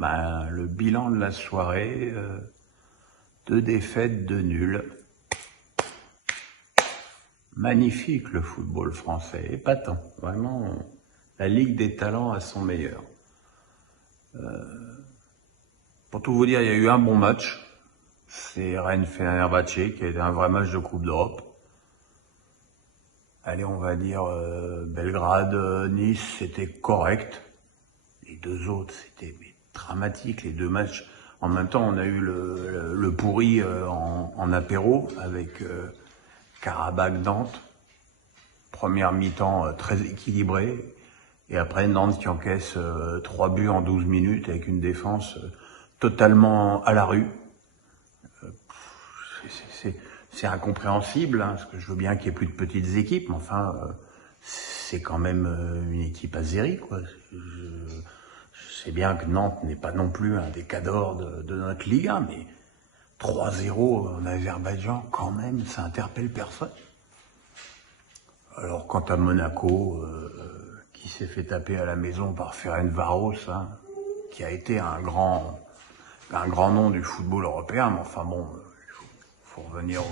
Le bilan de la soirée, 2 défaites, 2 nuls. Magnifique le football français, épatant. Vraiment, la Ligue des talents à son meilleur. Pour tout vous dire, il y a eu un bon match. C'est Rennes-Fenerbahçe qui a été un vrai match de Coupe d'Europe. Allez, on va dire Belgrade, Nice, c'était correct. Les deux autres, c'était dramatique, les deux matchs. En même temps, on a eu le pourri en apéro avec Karabakh-Nantes. Première mi-temps très équilibrée. Et après, Nantes qui encaisse 3 buts en 12 minutes avec une défense totalement à la rue. C'est incompréhensible, hein, parce que je veux bien qu'il y ait plus de petites équipes, mais enfin, c'est quand même une équipe azérie, quoi. Je sais bien que Nantes n'est pas non plus un des cadors de notre Ligue 1, mais 3-0 en Azerbaïdjan, quand même, ça interpelle personne. Alors, quant à Monaco, qui s'est fait taper à la maison par Ferencváros, hein, qui a été un grand nom du football européen, mais enfin bon, faut revenir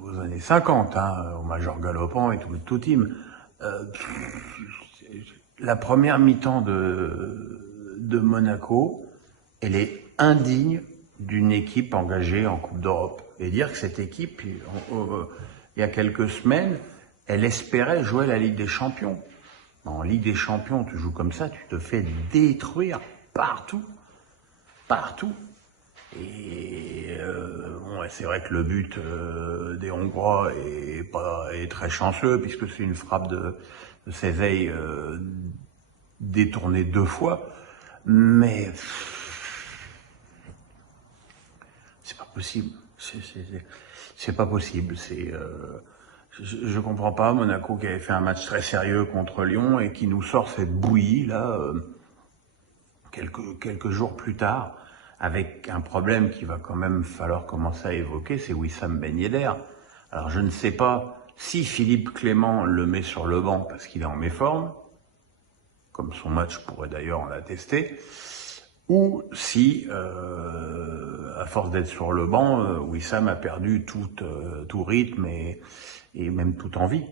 aux années 50, hein, au Major Galopant et tout team. La première mi-temps de Monaco, elle est indigne d'une équipe engagée en Coupe d'Europe. Et dire que cette équipe, il y a quelques semaines, elle espérait jouer la Ligue des Champions. En Ligue des Champions, tu joues comme ça, tu te fais détruire partout. Et c'est vrai que le but des Hongrois est très chanceux, puisque c'est une frappe de Székely détournée 2 fois, mais c'est pas possible. C'est pas possible. Je comprends pas, Monaco qui avait fait un match très sérieux contre Lyon et qui nous sort cette bouillie là quelques jours plus tard, avec un problème qu'il va quand même falloir commencer à évoquer, c'est Wissam Ben Yedder. Alors je ne sais pas si Philippe Clément le met sur le banc parce qu'il est en méforme, comme son match pourrait d'ailleurs en attester, ou si, à force d'être sur le banc, Wissam a perdu tout rythme et même toute envie.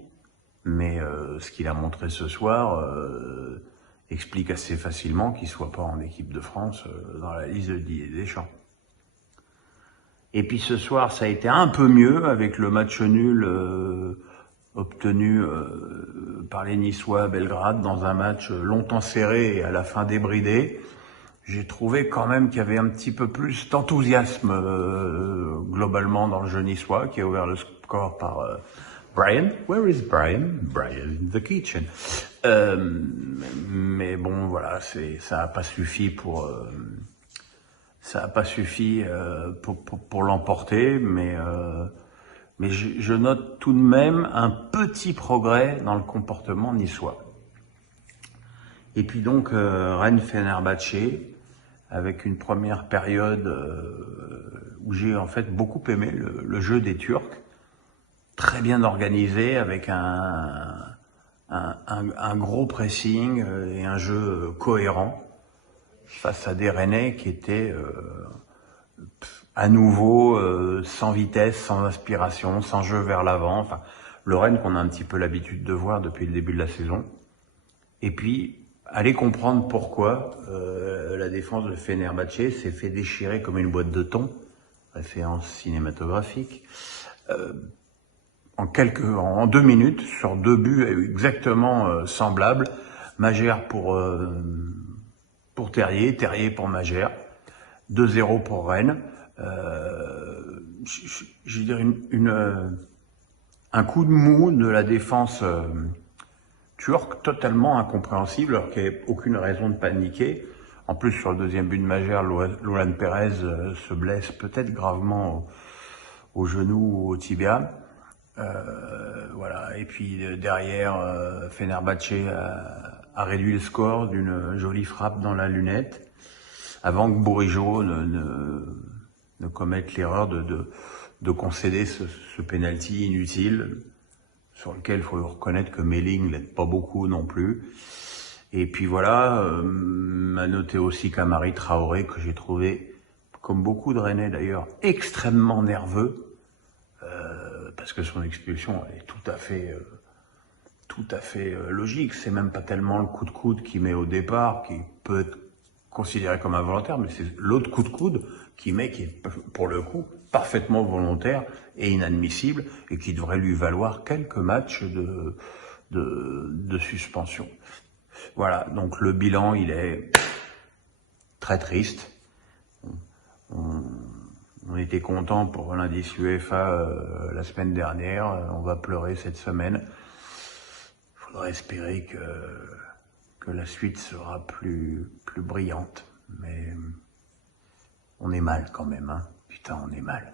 Mais ce qu'il a montré ce soir explique assez facilement qu'il ne soit pas en équipe de France dans la liste de Didier Deschamps. Et puis ce soir, ça a été un peu mieux avec le match nul obtenu par les Niçois à Belgrade dans un match longtemps serré et à la fin débridé. J'ai trouvé quand même qu'il y avait un petit peu plus d'enthousiasme globalement dans le jeu niçois, qui a ouvert le score par Brian. Where is Brian? Brian in the kitchen. Mais bon, voilà, ça n'a pas suffi pour l'emporter, mais je note tout de même un petit progrès dans le comportement niçois. Et puis donc Rennes-Fenerbahçe, avec une première période où j'ai en fait beaucoup aimé le jeu des Turcs, très bien organisé, avec un gros pressing et un jeu cohérent face à des Rennais qui étaient à nouveau sans vitesse, sans inspiration, sans jeu vers l'avant. Enfin, le Rennes qu'on a un petit peu l'habitude de voir depuis le début de la saison. Et puis, allez comprendre pourquoi la défense de Fenerbahçe s'est fait déchirer comme une boîte de thon, référence cinématographique, en 2 minutes, sur 2 buts exactement semblables. Magère pour Terrier, Terrier pour Magère, 2-0 pour Rennes. Je veux dire un coup de mou de la défense turque, totalement incompréhensible, alors qu'il n'y avait aucune raison de paniquer. En plus, sur le deuxième but de Magère, Lolan Pérez se blesse peut-être gravement au genou ou au tibia. Voilà. Et puis derrière, Fenerbahçe a réduit le score d'une jolie frappe dans la lunette, avant que Bourigeaud ne commette l'erreur de concéder ce penalty inutile, sur lequel il faut reconnaître que Melling l'aide pas beaucoup non plus. Et puis voilà, à noter aussi Kamari Traoré, que j'ai trouvé, comme beaucoup de Rennais d'ailleurs, extrêmement nerveux, parce que son expulsion elle est tout à fait logique. C'est même pas tellement le coup de coude qu'il met au départ, qui peut être considéré comme involontaire, mais c'est l'autre coup de coude qu'il met, qui est pour le coup parfaitement volontaire et inadmissible, et qui devrait lui valoir quelques matchs de suspension. Voilà, donc le bilan, il est très triste. On était content pour l'indice UEFA la semaine dernière, on va pleurer cette semaine. Il faudra espérer que la suite sera plus brillante, mais on est mal quand même, hein. Putain, on est mal.